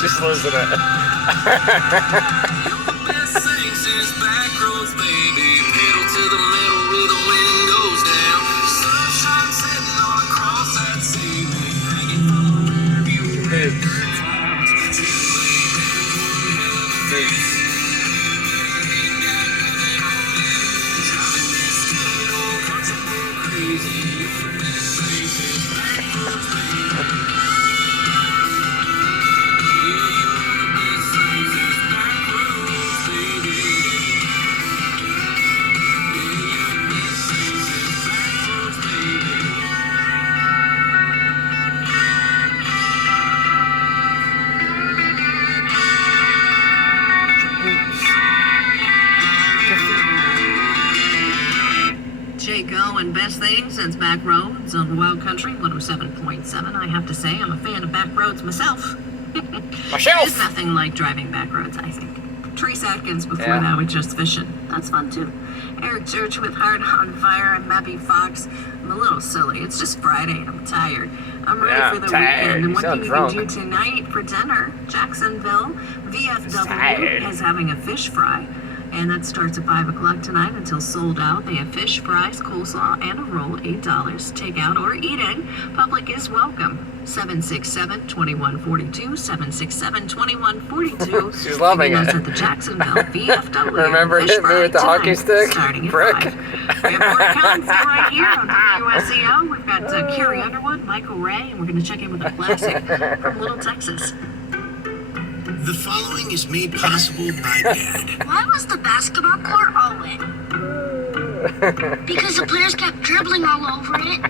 Just losing it. And best thing since back roads on Wild Country 107.7. I have to say, I'm a fan of back roads myself. There's nothing like driving back roads, I think. 3 seconds before that was just fishing. That's fun too. Eric Church with Heart on Fire and Mappy Fox. I'm a little silly. It's just Friday and I'm tired. I'm ready for the weekend. And what can you do tonight for dinner? Jacksonville VFW is having a fish fry. And that starts at 5 o'clock tonight until sold out. They have fish, fries, coleslaw, and a roll, $8. Takeout or eat-in. Public is welcome. 767-2142, 767-2142. She's loving it. At the Jacksonville VFW. Remember hitting me with the hockey stick? Starting at Brick. 5. We have more to come right here on WSEO. We've got Carrie Underwood, Michael Ray, and we're going to check in with a classic from Little Texas. The following is made possible by Dad. Why was the basketball court all wet? Because the players kept dribbling all over it.